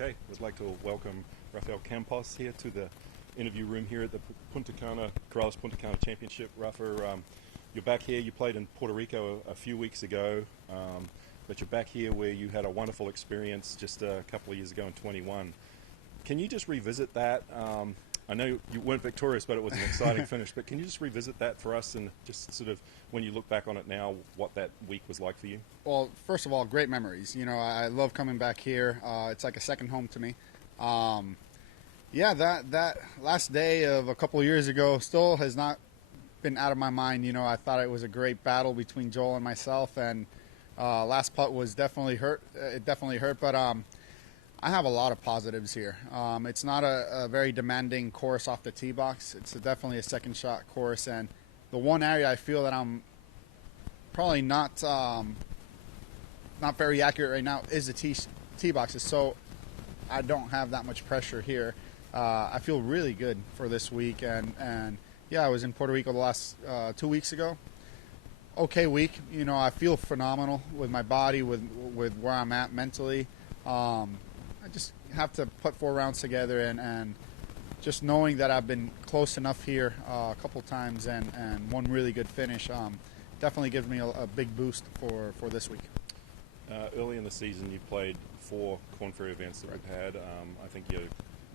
Okay, I'd like to welcome Rafael Campos here to the interview room here at the Puntacana Championship. Rafa, you're back here. You played in Puerto Rico a few weeks ago, but you're back here where you had a wonderful experience just a couple of years ago in 21. Can you just revisit that? I know you weren't victorious, but it was an exciting finish. But can you just revisit that for us and just sort of, when you look back on it now, what that week was like for you? Well, first of all, great memories. You know, I love coming back here. It's like a second home to me. Yeah, that last day of a couple of years ago still has not been out of my mind. You know, I thought it was a great battle between Joel and myself, and last putt was definitely hurt. It definitely hurt, but I have a lot of positives here. It's not a very demanding course off the tee box. It's definitely a second shot course, and the one area I feel that I'm probably not very accurate right now is the tee boxes. So I don't have that much pressure here. I feel really good for this week, and yeah, I was in Puerto Rico the last 2 weeks ago. Okay week. You know, I feel phenomenal with my body, with where I'm at mentally. I just have to put 4 rounds together, and just knowing that I've been close enough here a couple times and one really good finish definitely gives me a big boost for this week. Early in the season, you played 4 Korn Ferry events that we've had. I think you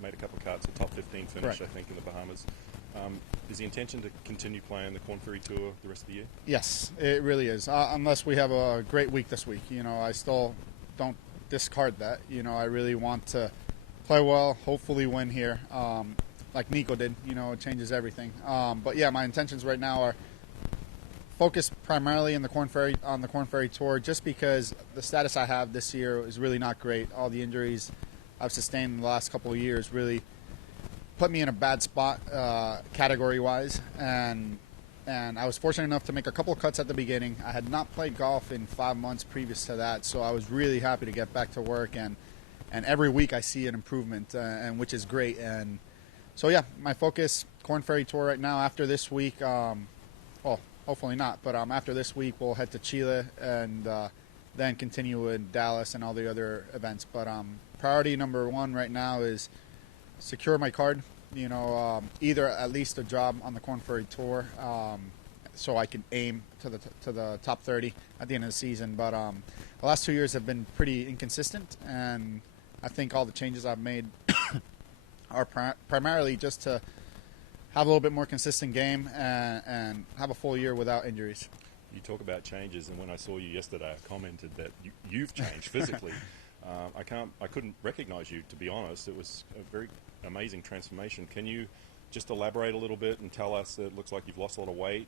made a couple of cuts, a top 15 finish, Correct. I think, in the Bahamas. Is the intention to continue playing the Korn Ferry Tour the rest of the year? Yes, it really is. Unless we have a great week this week. You know, I still don't discard that. You know, I really want to play well, hopefully win here, like Nico did. You know, it changes everything. But yeah, my intentions right now are focused primarily on the Korn Ferry Tour, just because the status I have this year is really not great. All the injuries I've sustained in the last couple of years really put me in a bad spot category-wise, and I was fortunate enough to make a couple of cuts at the beginning. I had not played golf in 5 months previous to that, so I was really happy to get back to work, and every week I see an improvement, and which is great. And so yeah, my focus, Korn Ferry Tour right now. After this week, well, hopefully not, but after this week we'll head to Chile and then continue in Dallas and all the other events. But priority number 1 right now is secure my card. You know, either at least a job on the Korn Ferry Tour, so I can aim to the top 30 at the end of the season. But the last 2 years have been pretty inconsistent, and I think all the changes I've made are primarily just to have a little bit more consistent game and have a full year without injuries. You talk about changes, and when I saw you yesterday, I commented that you've changed physically. I couldn't recognize you, to be honest. It was a very amazing transformation. Can you just elaborate a little bit and tell us, it looks like you've lost a lot of weight.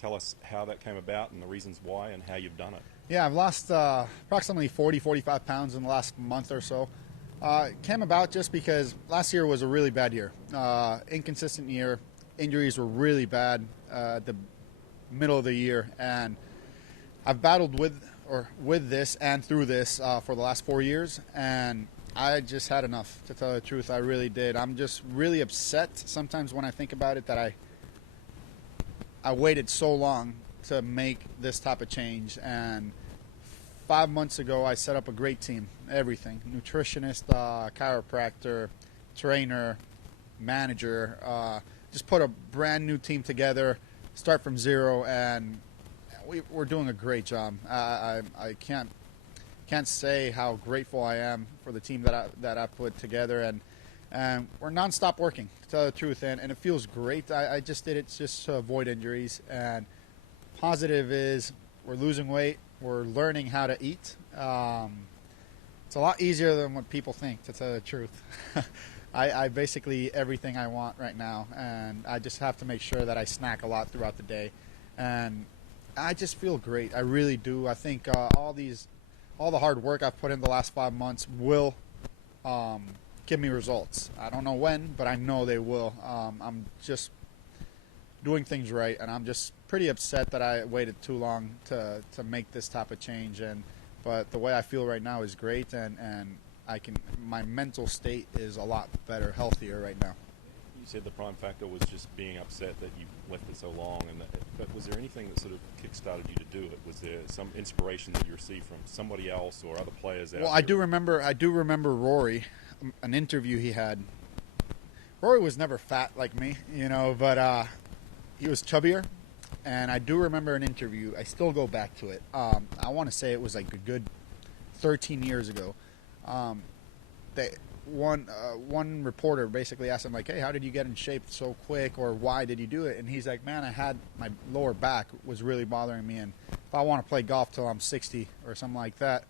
Tell us how that came about and the reasons why and how you've done it. Yeah, I've lost approximately 45 pounds in the last month or so. It came about just because last year was a really bad year. Inconsistent year. Injuries were really bad at the middle of the year, and I've battled with this and through this for the last 4 years, and I just had enough, to tell the truth. I really did. I'm just really upset sometimes when I think about it that I waited so long to make this type of change. And 5 months ago I set up a great team, everything, nutritionist, chiropractor, trainer, manager, just put a brand new team together, start from zero, and we're doing a great job. I can't say how grateful I am for the team that I put together, and we're nonstop working, to tell the truth, and it feels great. I just did it just to avoid injuries, and positive is we're losing weight, we're learning how to eat. It's a lot easier than what people think, to tell the truth. I basically everything I want right now, and I just have to make sure that I snack a lot throughout the day, and I just feel great. I really do. I think all the hard work I've put in the last 5 months will give me results. I don't know when, but I know they will. I'm just doing things right, and I'm just pretty upset that I waited too long to make this type of change. But the way I feel right now is great, and my mental state is a lot better, healthier right now. You said the prime factor was just being upset that you left it so long, but was there anything that sort of kick-started you to do it? Was there some inspiration that you received from somebody else or other players out Well, there? I do remember Rory, an interview he had. Rory was never fat like me, but he was chubbier. And I do remember an interview. I still go back to it. I want to say it was like a good 13 years ago. One reporter basically asked him, like, hey, how did you get in shape so quick, or why did you do it? And he's like, man, I had my lower back was really bothering me, and if I want to play golf till I'm 60 or something like that,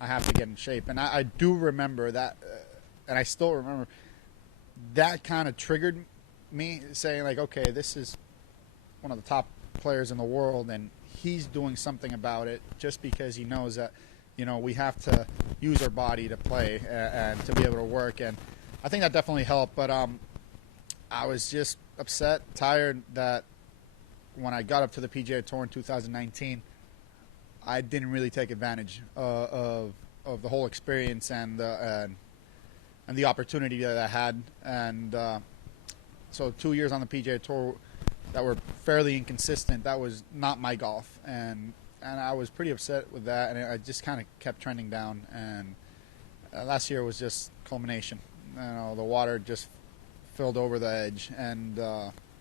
I have to get in shape. And I do remember that, and I still remember that kind of triggered me, saying like, okay, this is one of the top players in the world, and he's doing something about it just because he knows that we have to use our body to play and to be able to work. And I think that definitely helped. But I was just upset, tired that when I got up to the PGA Tour in 2019, I didn't really take advantage of the whole experience and the opportunity that I had. And so 2 years on the PGA Tour that were fairly inconsistent, that was not my golf. And I was pretty upset with that, and I just kind of kept trending down. And last year was just culmination. The water just filled over the edge, and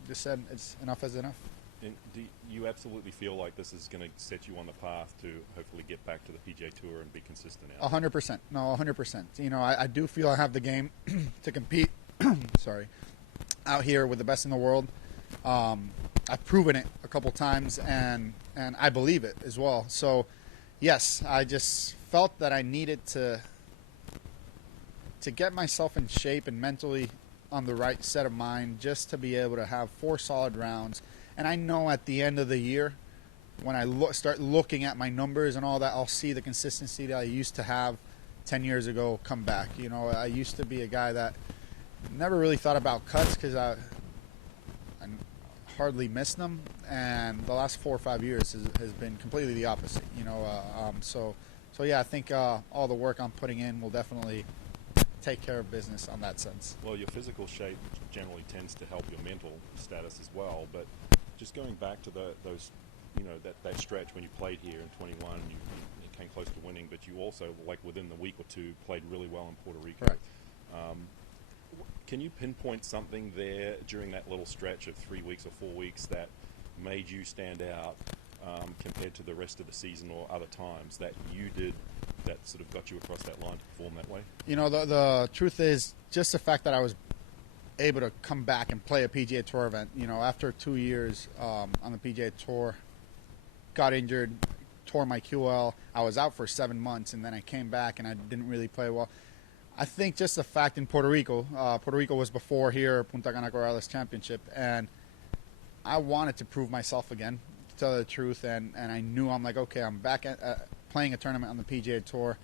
just said it's enough is enough. And do you absolutely feel like this is going to set you on the path to hopefully get back to the PGA Tour and be consistent out? 100%. No, 100%. I do feel I have the game to compete. Sorry, out here with the best in the world. I've proven it a couple times, and I believe it as well. So, yes, I just felt that I needed to get myself in shape and mentally on the right set of mind just to be able to have 4 solid rounds. And I know at the end of the year, when I start looking at my numbers and all that, I'll see the consistency that I used to have 10 years ago come back. I used to be a guy that never really thought about cuts because I hardly missed them, and the last 4 or 5 years has been completely the opposite. So yeah, I think all the work I'm putting in will definitely take care of business on that sense. Well, your physical shape generally tends to help your mental status as well, but just going back to those, that stretch when you played here in 21, you came close to winning, but you also, like within the week or two, played really well in Puerto Rico. Correct. Can you pinpoint something there during that little stretch of 3 weeks or 4 weeks that made you stand out compared to the rest of the season or other times that you did that sort of got you across that line to perform that way? The truth is just the fact that I was able to come back and play a PGA Tour event. After 2 years on the PGA Tour, got injured, tore my QL. I was out for 7 months, and then I came back and I didn't really play well. I think just the fact in Puerto Rico was before here, Puntacana Championship, and I wanted to prove myself again, to tell the truth, and I knew I'm like, okay, I'm back at playing a tournament on the PGA Tour.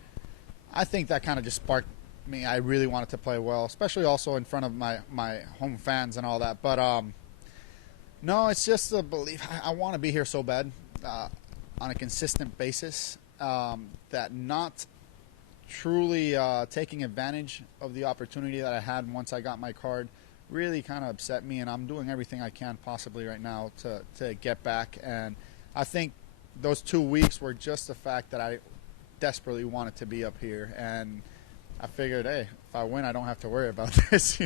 I think that kind of just sparked me. I really wanted to play well, especially also in front of my home fans and all that. But no, it's just a belief. I want to be here so bad on a consistent basis that not truly taking advantage of the opportunity that I had once I got my card really kind of upset me, and I'm doing everything I can possibly right now to get back. And I think those 2 weeks were just the fact that I desperately wanted to be up here, and I figured, hey, if I win, I don't have to worry about this,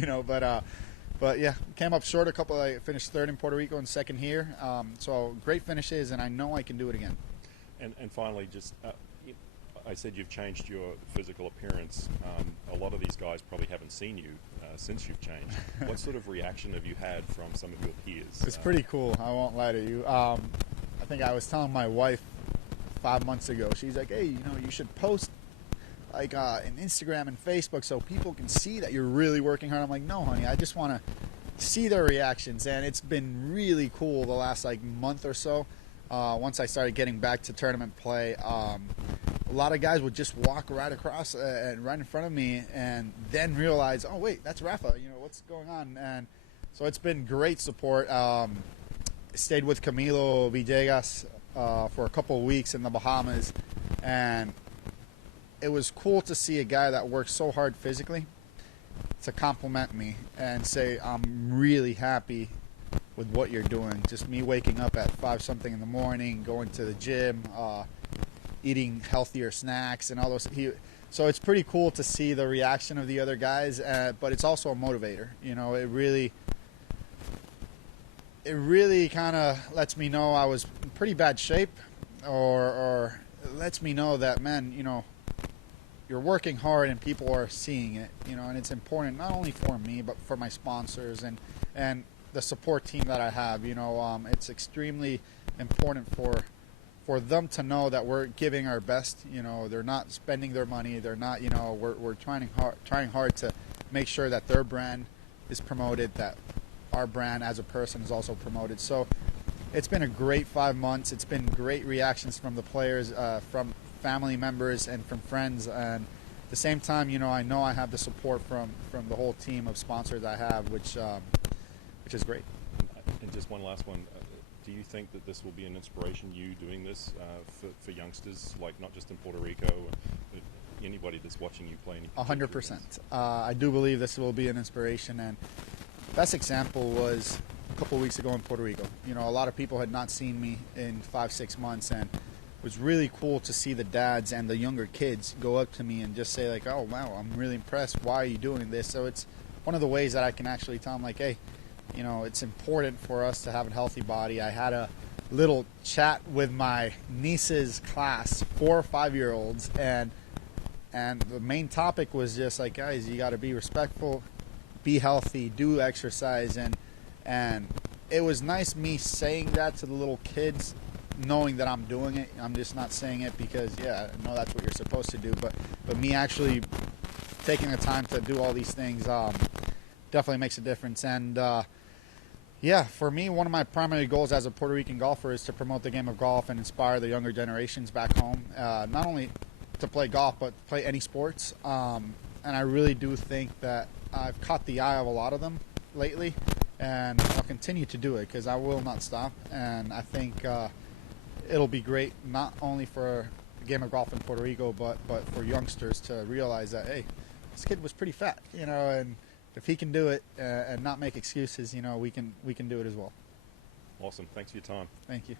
But yeah, came up short I finished 3rd in Puerto Rico and 2nd here. So great finishes, and I know I can do it again. And finally, just I said you've changed your physical appearance. A lot of these guys probably haven't seen you since you've changed. What sort of reaction have you had from some of your peers? It's pretty cool. I won't lie to you. I think I was telling my wife 5 months ago. She's like, hey, you should post like in Instagram and Facebook so people can see that you're really working hard. I'm like, no, honey, I just want to see their reactions. And it's been really cool the last month or so. Once I started getting back to tournament play, a lot of guys would just walk right across and right in front of me, and then realize, oh wait, that's Rafa. What's going on? And so it's been great support. Stayed with Camilo Villegas for a couple of weeks in the Bahamas, and it was cool to see a guy that works so hard physically to compliment me and say I'm really happy with what you're doing. Just me waking up at 5 something in the morning, going to the gym, eating healthier snacks and all those. So it's pretty cool to see the reaction of the other guys, but it's also a motivator. You know, it really kind of lets me know I was in pretty bad shape, or lets me know that, man, you know, you're working hard and people are seeing it, you know, and it's important not only for me but for my sponsors and the support team that I have. You know, it's extremely important for them to know that we're giving our best. You know, they're not spending their money. They're not, you know, we're trying hard to make sure that their brand is promoted, that our brand as a person is also promoted. So it's been a great 5 months. It's been great reactions from the players, from family members, and from friends. And at the same time, you know I have the support from the whole team of sponsors I have, which is great. And just one last one. Do you think that this will be an inspiration, you doing this, for youngsters, like not just in Puerto Rico, anybody that's watching you play? 100%. I do believe this will be an inspiration, and best example was a couple of weeks ago in Puerto Rico. You know, a lot of people had not seen me in 5-6 months, and it was really cool to see the dads and the younger kids go up to me and just say, like, oh, wow, I'm really impressed. Why are you doing this? So it's one of the ways that I can actually tell them, like, hey, you know, it's important for us to have a healthy body. I had a little chat with my niece's class, 4 or 5-year-olds, and the main topic was just like, guys, you got to be respectful, be healthy, do exercise, and it was nice me saying that to the little kids, knowing that I'm doing it. I'm just not saying it because, yeah, I know that's what you're supposed to do, but me actually taking the time to do all these things definitely makes a difference. And yeah, for me, one of my primary goals as a Puerto Rican golfer is to promote the game of golf and inspire the younger generations back home, not only to play golf but play any sports. And I really do think that I've caught the eye of a lot of them lately, and I'll continue to do it because I will not stop. And I think it'll be great not only for the game of golf in Puerto Rico but for youngsters to realize that, hey, this kid was pretty fat, you know, and if he can do it and not make excuses, you know, we can do it as well. Awesome. Thanks for your time. Thank you.